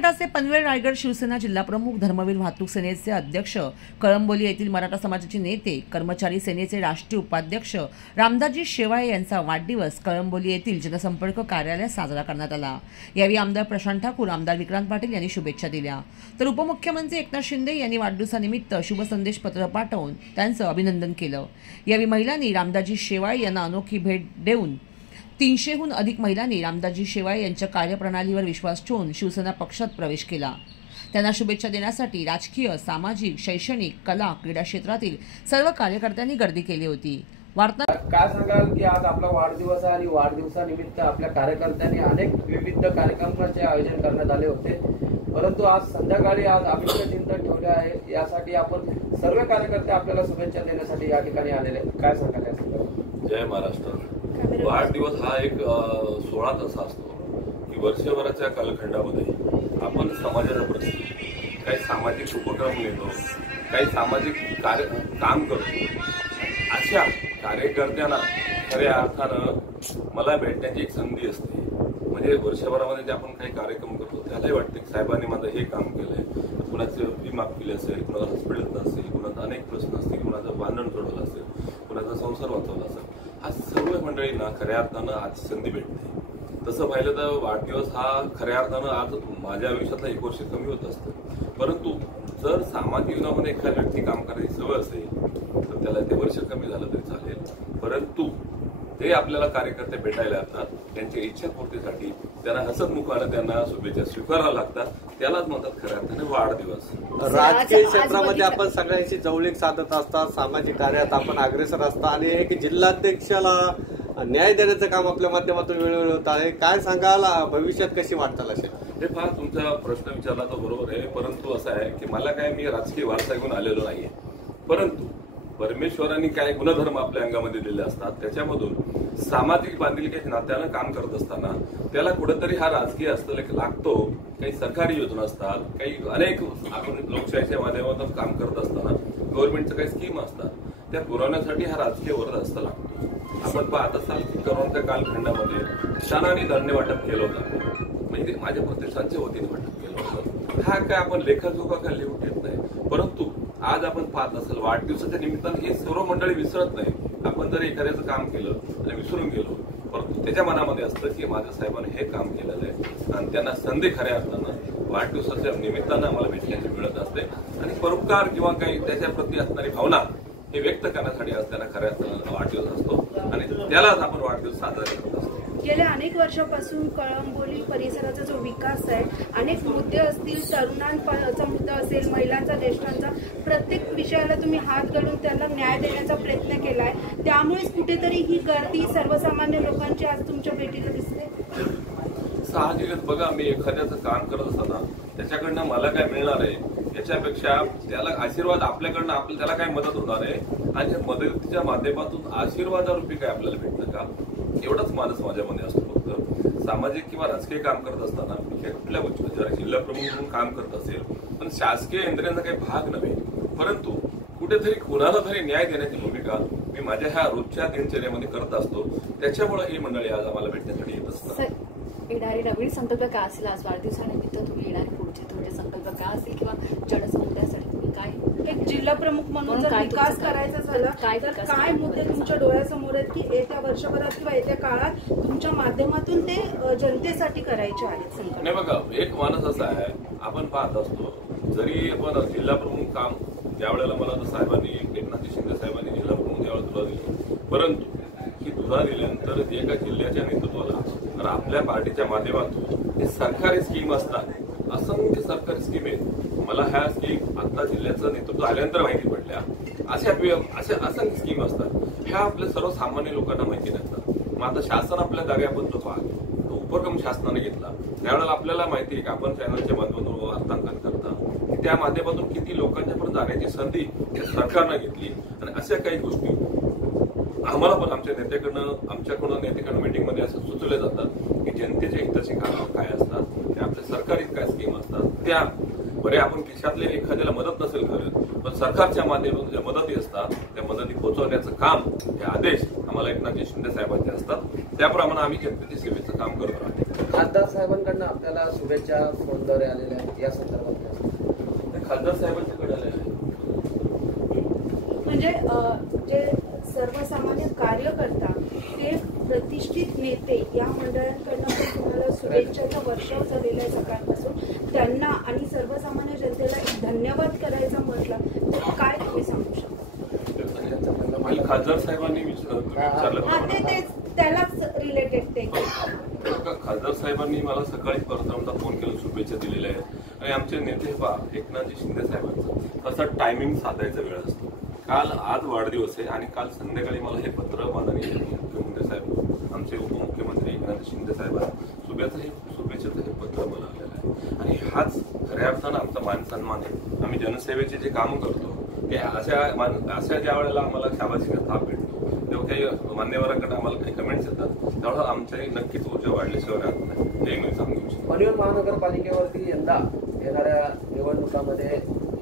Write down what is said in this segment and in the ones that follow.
गटाचे पनवेल रायगड शिवसेना जिल्हाप्रमुख धर्मवीर वाहतूक सेनेचे अध्यक्ष कळंबोली येथील मराठा समाजाचे नेते कर्मचारी सेनेचे राष्ट्रीय उपाध्यक्ष रामदासजी शेवाळे यांचा वाढदिवस कळंबोली येथील जनसंपर्क कार्यालयात साजरा करण्यात आला। यावेळी आमदार प्रशांत ठाकूर, आमदार विक्रांत पाटील यांनी शुभेच्छा दिल्या, तर उपमुख्यमंत्री एकनाथ शिंदे यांनी वाढदिवसानिमित्त शुभ संदेश पत्र पाठवून त्यांचं अभिनंदन केलं। यावेळी महिलांनी रामदासजी शेवाळे यांना अनोखी भेट देऊन 300हून अधिक महिलांनी रामदासजी शेवाळे यांच्या कार्यप्रणालीवर विश्वास ठेवून शिवसेना पक्षात प्रवेश केला। त्यांना शुभेच्छा देण्यासाठी राजकीय, सामाजिक, शैक्षणिक, कला, क्रीडा क्षेत्रातील सर्व कार्यकर्त्यांनी गर्दी केली होती। काय सांगाल की आज आपला वाढदिवस आहे आणि वाढदिवसानिमित्त आपल्या कार्यकर्त्यांनी अनेक विविध कार्यक्रमांचे आयोजन करण्यात आले होते, परंतु आज संध्याकाळी अभिनंदन ठेवले आहे। यासाठी आपण सर्व कार्यकर्ते आपल्याला शुभेच्छा देण्यासाठी या ठिकाणी आलेले आहेत। काय सांगाल या संदर्भात? जय महाराष्ट्र। वाढदिवस हा एक सोहळाच असा असतो की वर्षभराच्या कालखंडामध्ये आपण समाजाच्या प्रति काही सामाजिक उपक्रम घेतो, काही सामाजिक काम करतो। अशा कार्यकर्त्यांना खऱ्या अर्थानं मला भेटण्याची एक संधी असते। म्हणजे वर्षभरामध्ये जे आपण काही कार्यक्रम करतो त्यालाही वाटते की साहेबांनी माझं हे काम केलंय, कुणाचं फी माफ केली असेल, कुणाला हॉस्पिटल असेल, कुणाचा अनेक प्रश्न असतील, कुणाचं भांडण सोडवलं असेल, कुणाचा संसार वाचवला असेल, आज सर्व मंडळींना खऱ्या अर्थानं आज संधी भेटते। तसं पाहिलं तर वाढदिवस हा खऱ्या अर्थानं आज माझ्या आयुष्यातला 1 वर्ष कमी होत असतं, परंतु जर सामाजिक जीवनामध्ये एखाद्या व्यक्ती काम करायची सवय असेल तर त्याला ते वर्ष कमी झालं तरी चालेल, परंतु ते आपल्याला कार्यकर्ते भेटायला येतात, त्यांच्या इच्छापूर्तीसाठी त्यांना हसतमुखानं त्यांना शुभेच्छा स्वीकाराव्या लागतात, त्यालाच म्हणतात खऱ्या अर्थाने वाढदिवस। राजकीय क्षेत्रामध्ये आपण सगळ्यांशी जवळीक साधत असतात, सामाजिक कार्यात आपण अग्रेसर असता आणि एक जिल्हाध्यक्षाला न्याय देण्याचं काम आपल्या माध्यमातून वेळोवेळी होत आहे। काय सांगाल, भविष्यात कशी वाटचाल असेल? हे फार तुमचा प्रश्न विचारला तो बरोबर आहे, परंतु असं आहे की मला काय मी राजकीय वारसा घेऊन आलेलो नाहीये, परंतु परमेश्वरांनी काय गुणधर्म आपल्या अंगामध्ये दिले असतात, त्याच्यामधून सामाजिक बांधिलकीच्या नात्यानं काम करत असताना त्याला कुठेतरी हा राजकीय असलेला लागतो। काही सरकारी योजना असतात, काही अनेक आपण लोकशाहीच्या माध्यमातून काम करत असताना गव्हर्नमेंटच्या काही स्कीम असतात, त्या पुरवण्यासाठी हा राजकीय वर्ग असता लागतो। आपण पाहत असाल की कोरोनाच्या कालखंडामध्ये शानाने धान्य वाटप केलं होतं, म्हणजे माझ्या प्रतिष्ठानच्या वतीने वाटप केलं होतं। हा काय आपण लेखाजोखा काय लिहून घेत नाही, परंतु आज आपण पाहत असाल वाढदिवसाच्या निमित्तानं हे सर्व मंडळी विसरत नाही। आपण जर एखाद्याचं काम केलं आणि विसरून गेलो, परंतु त्याच्या मनामध्ये असतं की माझ्या साहेबांनी हे काम केलेलं आहे आणि त्यांना संधी खऱ्या अर्थानं वाढदिवसाच्या निमित्तानं आम्हाला भेटण्याची मिळत असते आणि परोपकार किंवा काही त्याच्या प्रती असणारी भावना हे व्यक्त करण्यासाठी आज त्यांना खऱ्या अर्थानं वाढदिवस असतो आणि त्यालाच आपण वाढदिवस साजरा करत असतो। गेल्या अनेक वर्षापासून कळंबोली परिसराचा जो विकास आहे, अनेक मुद्दे असतील, तरुणांचा मुद्दा असेल, महिलांचा, ज्येष्ठांचा, प्रत्येक विषयाला तुम्ही हात घालून त्यांना न्याय देण्याचा प्रयत्न केलाय, त्यामुळेच कुठेतरी ही गर्दी सर्वसामान्य लोकांची आज तुमच्या भेटीला दिसते। साहजिकच बघा, मी एखाद्याचं काम करत असताना त्याच्याकडनं मला काय मिळणार आहे याच्यापेक्षा त्याला आशीर्वाद आपल्याकडनं त्याला काय मदत होणार आहे आणि मदतीच्या माध्यमातून आशीर्वादारूपी काय आपल्याला भेटतं का, एवढाच मानस माझ्यामध्ये असतो। फक्त सामाजिक किंवा राजकीय काम करत असताना कुठल्या जर जिल्हा प्रमुख म्हणून काम करत असेल पण शासकीय यंत्रणेचा काही भाग नव्हे, परंतु कुठेतरी कुणाला तरी न्याय देण्याची भूमिका मी माझ्या ह्या रोजच्या दिनचर्यामध्ये करत असतो, त्याच्यामुळे ही मंडळी आज आम्हाला भेटण्यासाठी येत असतात। येणारे नवीन संकल्प काय असेल आज वाढदिवसानिमित्त तुम्ही येणारे पुढचे तुमचे संकल्प काय असतील किंवा जनसमुदायासाठी तुम्ही काय एक जिल्हा प्रमुख म्हणून जर विकास करायचा झाला तर काय मुद्दे तुमच्या डोळ्यासमोर आहेत की येत्या वर्षभरात किंवा येत्या काळात तुमच्या माध्यमातून ते जनतेसाठी करायचे आहेत संकल्प? नाही बघा, एक माणूस असा आहे, आपण पाहत असतो जरी आपण जिल्हा प्रमुख काम त्यावेळेला मला साहेबांनी एकनाथ शिंदे साहेबांनी जिल्हा प्रमुख त्यावेळेला तुला दिली, परंतु ही तुला दिल्यानंतर एका जिल्ह्याच्या नेतृत्वाला तर आपल्या पार्टीच्या माध्यमातून हे सरकारी स्कीम असतात, असंख्य सरकारी स्कीम आहेत। मला ह्या स्कीम आता जिल्ह्याचं नेतृत्व आल्यानंतर माहिती पडल्या, अशा असंख्य स्कीम असतात, ह्या आपल्या सर्वसामान्य लोकांना माहिती नसतात। मग आता शासन आपल्या दारी आपण जो पाहतो तो उपक्रम शासनाने घेतला, त्यावेळेला आपल्याला माहिती आहे की आपण चॅनलच्या माध्यमातून वार्तांकन करता की त्या माध्यमातून किती लोकांच्यापर्यंत जाण्याची संधी सरकारनं घेतली आणि अशा काही गोष्टी आम्हाला पण आमच्याकडून नेत्याकडून मीटिंगमध्ये असं सुचवले जातात की जनतेच्या हिताची कामं काय असतात, त्या आपल्या सरकारी काय स्कीम असतात, त्या बरे आपण खिशातले एखाद्याला मदत नसेल करत, पण सरकारच्या माध्यमातून ज्या मदती असतात त्या मदती पोहोचवण्याचं काम, हे आदेश आम्हाला एकनाथजी शिंदे साहेबांचे असतात. त्याप्रमाणे आम्ही जनतेच्या सेवेचं काम करत राहतो. खासदार साहेबांकडनं आपल्याला शुभेच्छा फोनद्वारे आलेल्या आहेत, या संदर्भात ते खासदार साहेबांच्याकडे आले आहे. म्हणजे जे सर्वसामान्य कार्यकर्ता ते प्रतिष्ठित नेते या मंडळांकडनं पण तुम्हाला शुभेच्छाचा वर्षाव झालेला आहे सकाळपासून. त्यांना आणि सर्वसामान्य जनतेला एक धन्यवाद करायचा म्हटलं तर काय तुम्ही सांगू शकता? मला खासदार साहेबांनी विचारलं हा ते त्यालाच रिलेटेड ते खासदार साहेबांनी मला सकाळी प्रथमतः फोन केला, शुभेच्छा दिलेल्या आहेत. आणि आमचे नेते एकनाथजी शिंदे साहेबांचं असं टायमिंग साधायचा वेळ असतो. आज वाढदिवस आहे आणि काल संध्याकाळी मला हे पत्र माननीय मुख्यमंत्री साहेब, आमचे उपमुख्यमंत्री एकनाथ शिंदे साहेबांना शुभेच्छाचं हे पत्र मला आलेलं आहे. आणि हाच खऱ्या अर्थानं आमचा मान सन्मान आहे. आम्ही जनसेवेचे जे काम करतो ते अशा ज्या वेळेला आम्हाला शाबासकीचा थाप भेटतो, तेव्हा काही मान्यवरांकडे आम्हाला काही कमेंट्स येतात, त्यामुळे आमच्याही नक्कीच ऊर्जा वाढल्याशिवाय राहत नाही, हे मी सांगू शकतो. पनवेल महानगरपालिकेवरती यंदा येणाऱ्या निवडणुकामध्ये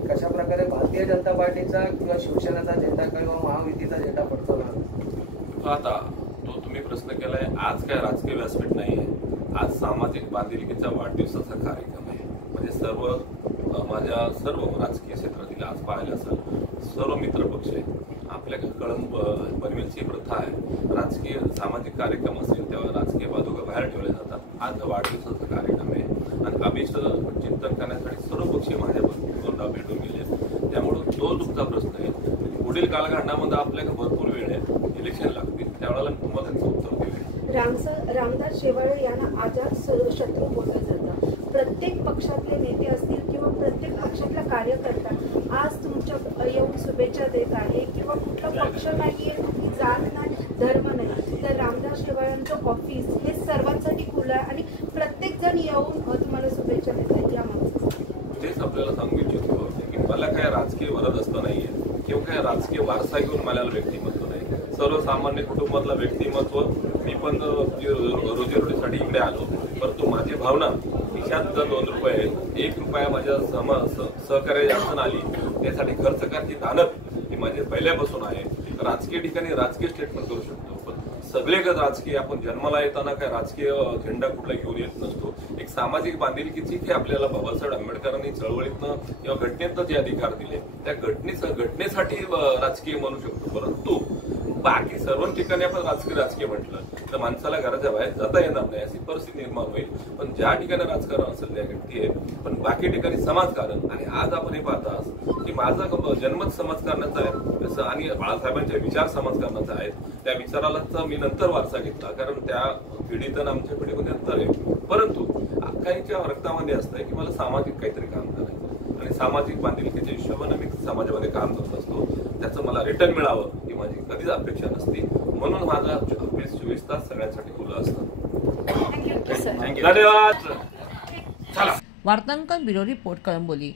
कशा प्रकारे भारतीय जनता पार्टीचा किंवा शिवसेनेचा झेंडा किंवा महायुतीचा झेंडा फडकवणार? आता तो तुम्ही प्रश्न केलाय. आज काय राजकीय व्यासपीठ नाहीये, आज सामाजिक बांधिलकीचा वाढदिवसाचा कार्यक्रम आहे. म्हणजे माझ्या सर्व राजकीय क्षेत्रातील आज पाहिलं असाल सर्व मित्र पक्ष आहेत. आपल्या पनवेलची प्रथा आहे, राजकीय सामाजिक कार्यक्रम असेल तेव्हा राजकीय पादुका बाहेर ठेवल्या जातात. आज वाढदिवसाचा कार्यक्रम आहे आणि अभिष्ट चिंतन करण्यासाठी सर्व पक्ष माझ्याबरोबर भेटून गेले. त्यामुळे तो तुमचा प्रश्न आहे. पुढील कालखंडामध्ये आपल्याला भरपूर वेळ आहे, इलेक्शन लागतील, त्यावेळेला तुम्हाला त्याचं उत्तर देऊ. रामदास शेवाळे यांना आजार शत्रू बोललं जातं. प्रत्येक पक्षातले नेते असतील किंवा प्रत्येक पक्षातला कार्यकर्ता आज तुमच्या येऊन शुभेच्छा देत आहे किंवा कुठला पक्ष नाहीये, कुठली जात नाही, धर्म नाही, तर रामदास शेवाळ्यांचं ऑफिस हे सर्वांसाठी खुलं आहे आणि प्रत्येक जण येऊन तुम्हाला शुभेच्छा देत आहे. यामध्ये तेच आपल्याला सांगू इच्छितो की मला काय राजकीय वरदहस्त नाहीये किंवा काय राजकीय वारसा घेऊन मला व्यक्तिमत्व नाही. सर्वसामान्य कुटुंबातला व्यक्तिमत्व. मी पण रोजीरोटीसाठी इकडे आलो, परंतु माझी भावना खिशात जर 2 रुपये 1 रुपया माझ्या सहकार्य अडचण आली त्यासाठी खर्च करायची धानत ही माझी पहिल्यापासून आहे. राजकीय ठिकाणी राजकीय स्टेटमेंट करू शकतो, पण सगळेच राजकीय आपण जन्माला येताना काय राजकीय झेंडा कुठला घेऊन येत नसतो. एक सामाजिक बांधिलकीची हे आपल्याला बाबासाहेब आंबेडकरांनी चळवळीतनं किंवा घटनेतनं जे अधिकार दिले त्या घटनेसाठी राजकीय म्हणू शकतो. परंतु बाकी सर्व ठिकाणी आपण राजकीय म्हटलं तर माणसाला घराच्या बाहेर जाता येणार नाही अशी परिस्थिती निर्माण होईल. पण ज्या ठिकाणी राजकारण असेल त्या व्यक्ती आहे, पण बाकी ठिकाणी समाजकारण. आणि आज आपण हे पाहता की माझा जन्मच समाजकारणाचा आहे आणि बाळासाहेबांचे विचार समाजकारणाचे आहेत. त्या विचाराला मी नंतर वारसा घेतला, कारण त्या पिढीतून आमच्या पिढीमध्ये अंतर आहे. परंतु काहीच्या रक्तामध्ये असतंय की मला सामाजिक काहीतरी काम करायचं आणि सामाजिक बांधिलकीच्या हिशोबाने मी समाजामध्ये काम करत असतो. त्याचं मला रिटर्न मिळावं ही माझी कधीच अपेक्षा नसती. म्हणून माझा 24 तास सगळ्यांसाठी खुलं असतं. थँक्यू. धन्यवाद. वार्तांकन ब्युरो रिपोर्ट कळंबोली.